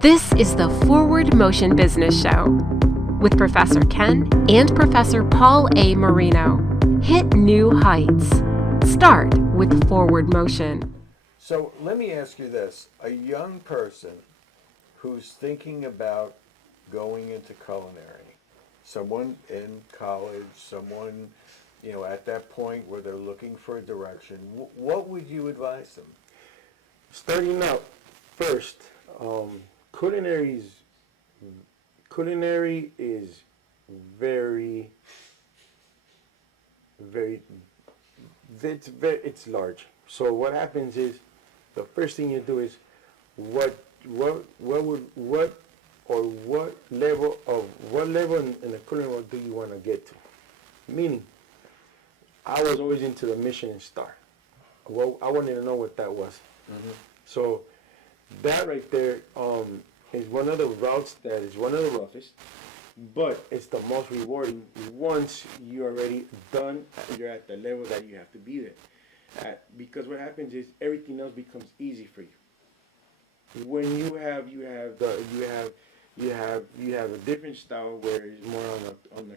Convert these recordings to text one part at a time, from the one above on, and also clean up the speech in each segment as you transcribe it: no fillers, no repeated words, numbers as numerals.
This is the Forward Motion Business Show with Professor Ken and Professor Paul A Marino. Hit new heights. Start with Forward Motion. So let me ask you this. A young person who's thinking about going into culinary, someone in college, someone, at that point where they're looking for a direction, what would you advise them? Starting out, first, culinary is very, it's large. So what happens is, the first thing you do is, what level in the culinary do you want to get to? Meaning, I was always into the Michelin star. Well, I wanted to know what that was. Mm-hmm. So that right there is one of the routes that is one of the roughest, but it's the most rewarding once you're already done. You're at the level that you have to be there. Because what happens is everything else becomes easy for you. When you have a different style where it's more on the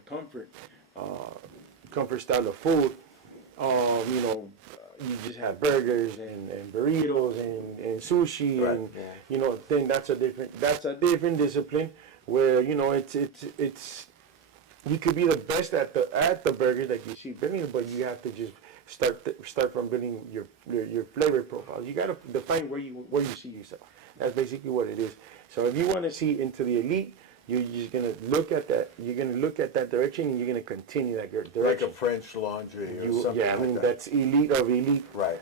comfort style of food. You just have burgers and burritos and sushi, right. And then that's a different discipline where it's you could be the best at the burger that you see building, but you have to just start from building your flavor profile. You got to define where you see yourself. That's basically what it is. So if you want to see into the elite, you're just gonna look at that. You're gonna look at that direction, and you're gonna continue that direction. Like a French Laundry or something. Yeah, I mean that's elite of elite. Right.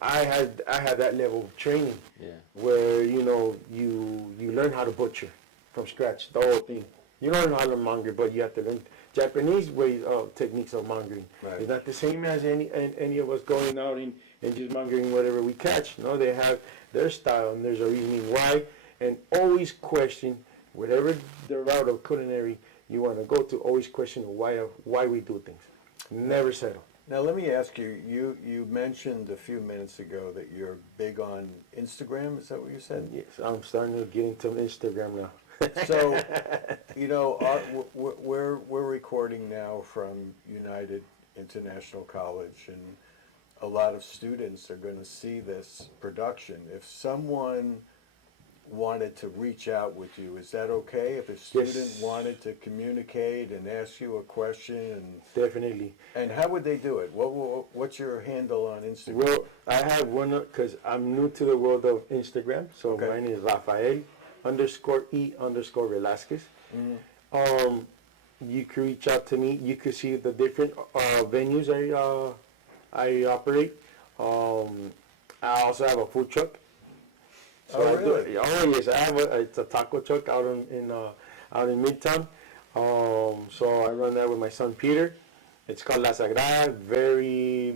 I had that level of training. Yeah. Where you learn how to butcher from scratch the whole thing. You don't know how to monger, but you have to learn Japanese ways of techniques of mongering. Right. It's not the same as any of us going out and just mongering whatever we catch. No, they have their style, and there's a reasoning why. And always question. Whatever the route of culinary you want to go to, always question why we do things. Never settle. Now let me ask you, you mentioned a few minutes ago that you're big on Instagram, is that what you said? Yes, I'm starting to get into Instagram now. So, we're recording now from United International College, and a lot of students are going to see this production. If someone wanted to reach out with you, is that okay? If a student Yes. wanted to communicate and ask you a question, Definitely. And how would they do it? What's your handle on Instagram? Well, I have one because I'm new to the world of Instagram. So Okay. Mine is Rafael_E_Velasquez. Mm-hmm. You can reach out to me. You can see the different venues I operate. I also have a food truck. So really? Yes, I have it's a taco truck out in Midtown. So I run that with my son Peter. It's called La Sagrada, very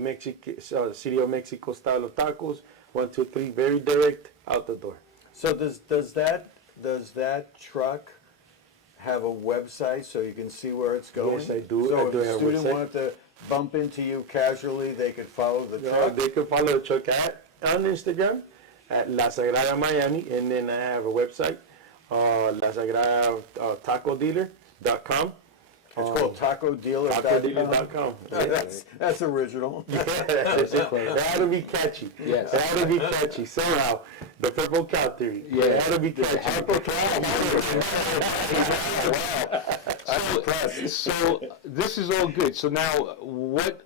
City of Mexico style of tacos. 1, 2, 3, very direct out the door. So does that truck have a website so you can see where it's going? Yes, I do. So I do if have a a student website. wanted to bump into you casually, they could follow the truck? They could follow the truck on Instagram at La Sagrada Miami, and then I have a website, La Sagrada TacoDealer.com. It's called TacoDealer.com. TacoDealer.com. That's original. It had to be catchy. Yes. It had to be catchy. Somehow, the purple cow theory. Yeah. It had to be catchy. Purple cow. So this is all good. So now, what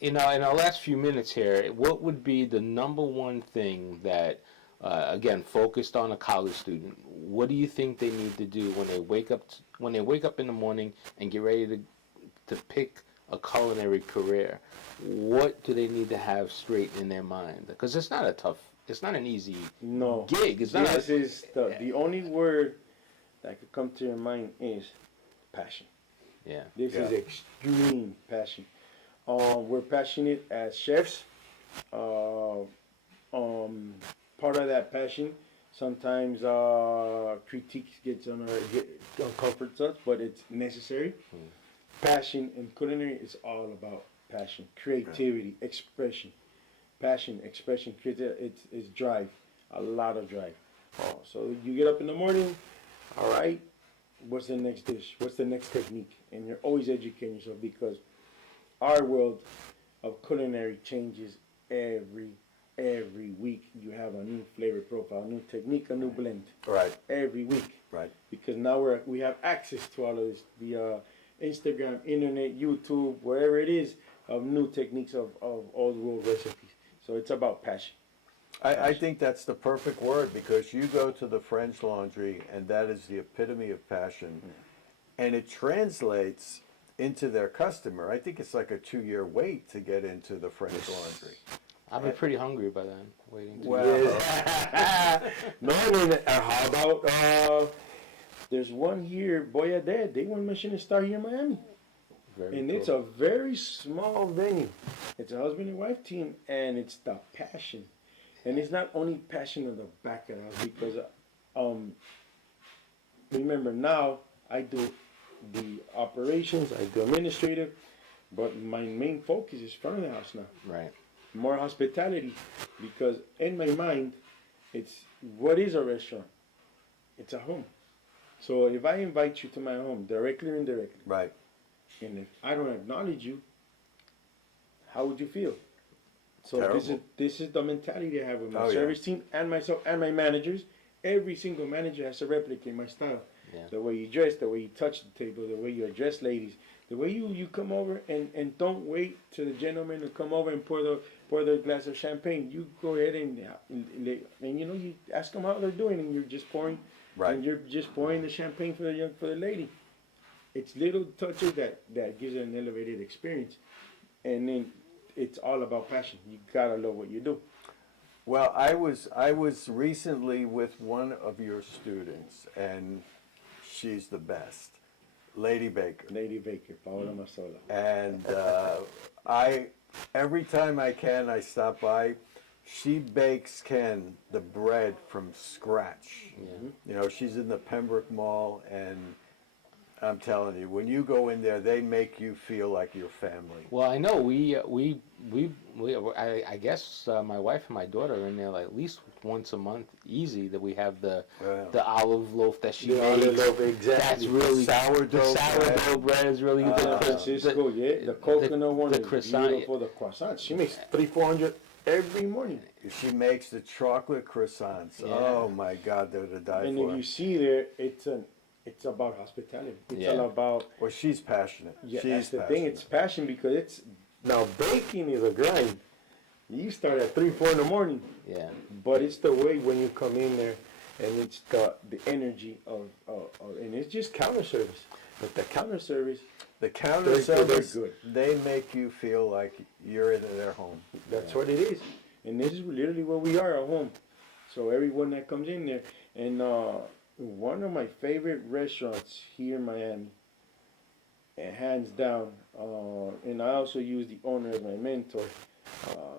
in our last few minutes here, what would be the number one thing that, again, focused on a college student? What do you think they need to do when they wake up in the morning and get ready to pick a culinary career? What do they need to have straight in their mind? Because it's not an easy gig. The only word that could come to your mind is passion. Yeah. This is extreme passion. We're passionate as chefs. Part of that passion, sometimes critiques get uncomforts us, but it's necessary. Passion in culinary is all about passion, creativity, expression. Passion, expression, creativity. It's drive, a lot of drive. Oh, so you get up in the morning, all right, what's the next dish? What's the next technique? And you're always educating yourself because our world of culinary changes every week. You have a new flavor profile, a new technique, a new blend. Right. Every week. Right. Because now we have access to all of this, the Instagram, internet, YouTube, wherever it is, of new techniques of old world recipes. So it's about passion. I think that's the perfect word because you go to the French Laundry and that is the epitome of passion. And it translates into their customer. I think it's like a 2-year wait to get into the French Laundry. I've been pretty hungry by then, waiting to No, I mean, how about, there's one here, Boya Dad. They won Michelin Star here in Miami. And it's a very small venue. It's a husband and wife team, and it's the passion. And it's not only passion of the back of the house, because remember now I do the operations, I do administrative, but my main focus is front of the house now. Right. More hospitality, because in my mind, it's what is a restaurant? It's a home. So if I invite you to my home, directly or indirectly, Right. and if I don't acknowledge you, how would you feel? So Terrible. this is the mentality I have with my Oh, yeah. service team and myself and my managers. Every single manager has to replicate my style. Yeah. The way you dress, the way you touch the table, the way you address ladies, the way you come over and don't wait to the gentleman to come over and pour their glass of champagne. You go ahead and you know, you ask them how they're doing, and you're just pouring, Right. and you're just pouring the champagne for the lady. It's little touches that gives it an elevated experience, and then it's all about passion. You gotta love what you do. Well, I was recently with one of your students, and she's the best, Lady Baker. Lady Baker, Paola Masola. And every time I can, I stop by. She bakes Ken the bread from scratch. Yeah. You know, she's in the Pembroke Mall, and I'm telling you, when you go in there, they make you feel like your family. Well, I know I guess my wife and my daughter are in there like at least once a month, easy. That we have the olive loaf that she The makes. olive loaf, exactly. That's really Sourdough sourdough bread is really good. San Francisco, the coconut one the is croissant. beautiful. The croissant, she makes 300-400 every morning. She makes the chocolate croissants. Yeah. Oh my God, they're to die And for. if you see there, it's about hospitality. It's Yeah. all about Well, she's passionate. that's She's the passionate. thing. It's passion because it's now baking is a grind. You start at 3-4 in the morning, Yeah. but it's the way when you come in there, and it's the energy of and it's just counter service. But the counter service, The counter They're service, good. they make you feel like you're in their home. that's what it is. And this is literally what we are at home. So everyone that comes in there, and one of my favorite restaurants here in Miami, and hands down, and I also use the owner as my mentor,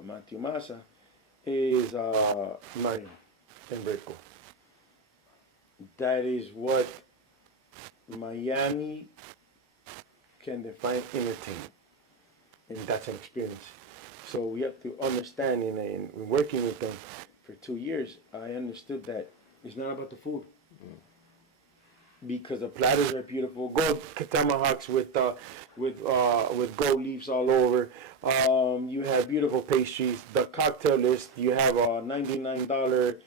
Matthew Massa, is Mario Enrico. That is what Miami can define entertainment, and that's an experience. So we have to understand, in working with them for 2 years, I understood that it's not about the food. Because the platters are beautiful, gold tomahawks with gold leaves all over. You have beautiful pastries. The cocktail list, you have a $99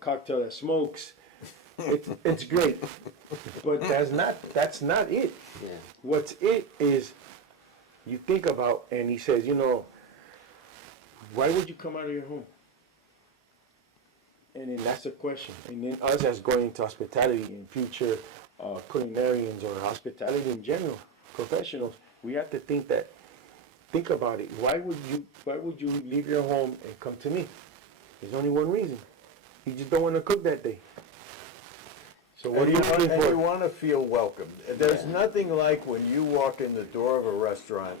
cocktail that smokes. It's great, but that's not it. Yeah. What's it is, you think about, and he says, you know, why would you come out of your home? And then that's the question. And then us as going into hospitality and future culinarians or hospitality in general, professionals, we have to think about it. Why would you leave your home and come to me? There's only one reason. You just don't want to cook that day. So what are you looking And you for? want to feel welcome. There's nothing like when you walk in the door of a restaurant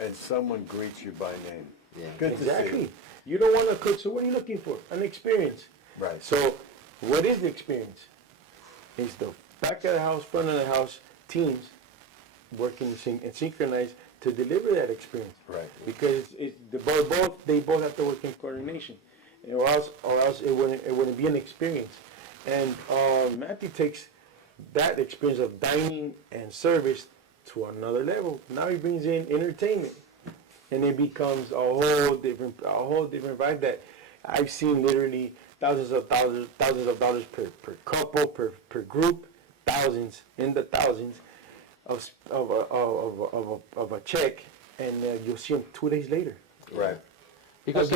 and someone greets you by name. Yeah. Good to see Exactly. you. You don't want to cook, so what are you looking for? An experience. Right. So, what is the experience? It's the back of the house, front of the house teams working and synchronized to deliver that experience. Right. Because they both have to work in coordination. or else it wouldn't be an experience. And Matthew takes that experience of dining and service to another level. Now he brings in entertainment, and it becomes a whole different vibe that I've seen literally thousands of dollars per couple, per group, thousands in the thousands of a check, and you'll see them 2 days later. Right. Because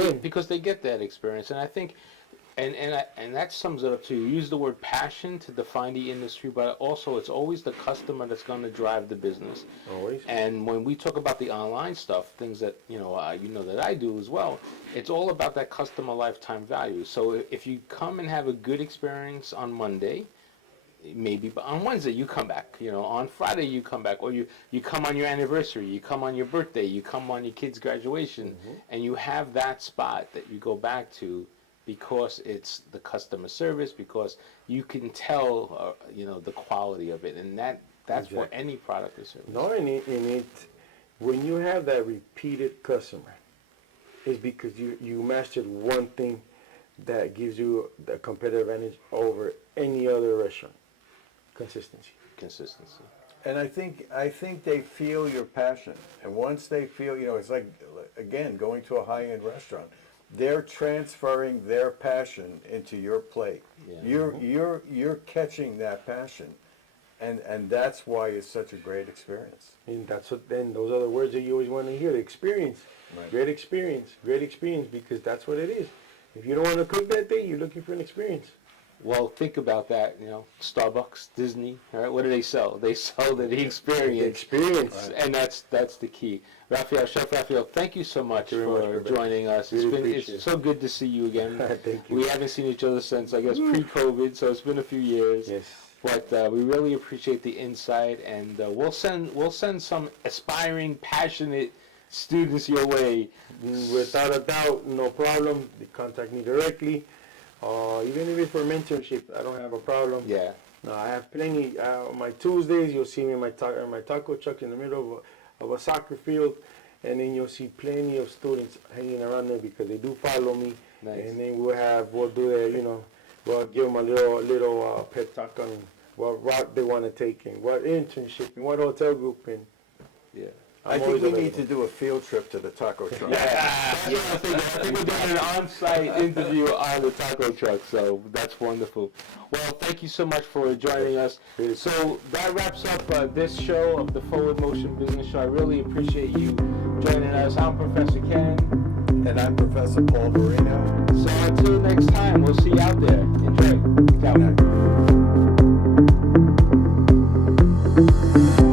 they get that experience, and I think, and that sums it up too. You use the word passion to define the industry, but also it's always the customer that's going to drive the business. Always. And when we talk about the online stuff, things that that I do as well, it's all about that customer lifetime value. So if you come and have a good experience on Monday, maybe on Wednesday you come back, on Friday you come back, or you come on your anniversary, you come on your birthday, you come on your kid's graduation, and you have that spot that you go back to because it's the customer service, because you can tell, the quality of it, and that's for any product or service. No, when you have that repeated customer, it's because you mastered one thing that gives you the competitive advantage over any other restaurant. Consistency. And I think they feel your passion. And once they feel, it's like, again, going to a high-end restaurant. They're transferring their passion into your plate. Yeah. You're catching that passion. And that's why it's such a great experience. And those are the words that you always want to hear, experience. Right. Great experience, because that's what it is. If you don't want to cook that day, you're looking for an experience. Well, think about that, Starbucks, Disney, all right? What do they sell? They sell the experience. Right. And that's the key. Chef Rafael, thank you so much for joining us. It's so good to see you again. Thank you. We haven't seen each other since, I guess, pre-COVID, so it's been a few years. Yes. But we really appreciate the insight, and we'll send some aspiring, passionate students your way. Without a doubt, no problem. They contact me directly. Even if it's for mentorship, I don't have a problem. Yeah. No, I have plenty. On my Tuesdays, you'll see me in my taco truck in the middle of a soccer field, and then you'll see plenty of students hanging around there because they do follow me. Nice. And then we'll do that, we'll give them a little pet talk on what route they want to take and what internship and what hotel group and yeah. I think we need to do a field trip to the taco truck. I think we're doing an on-site interview on the taco truck, so that's wonderful. Well, thank you so much for joining us. So that wraps up this show of the Forward Motion Business Show. I really appreciate you joining us. I'm Professor Ken. And I'm Professor Paul A Marino. So until next time, we'll see you out there. Enjoy. Ciao.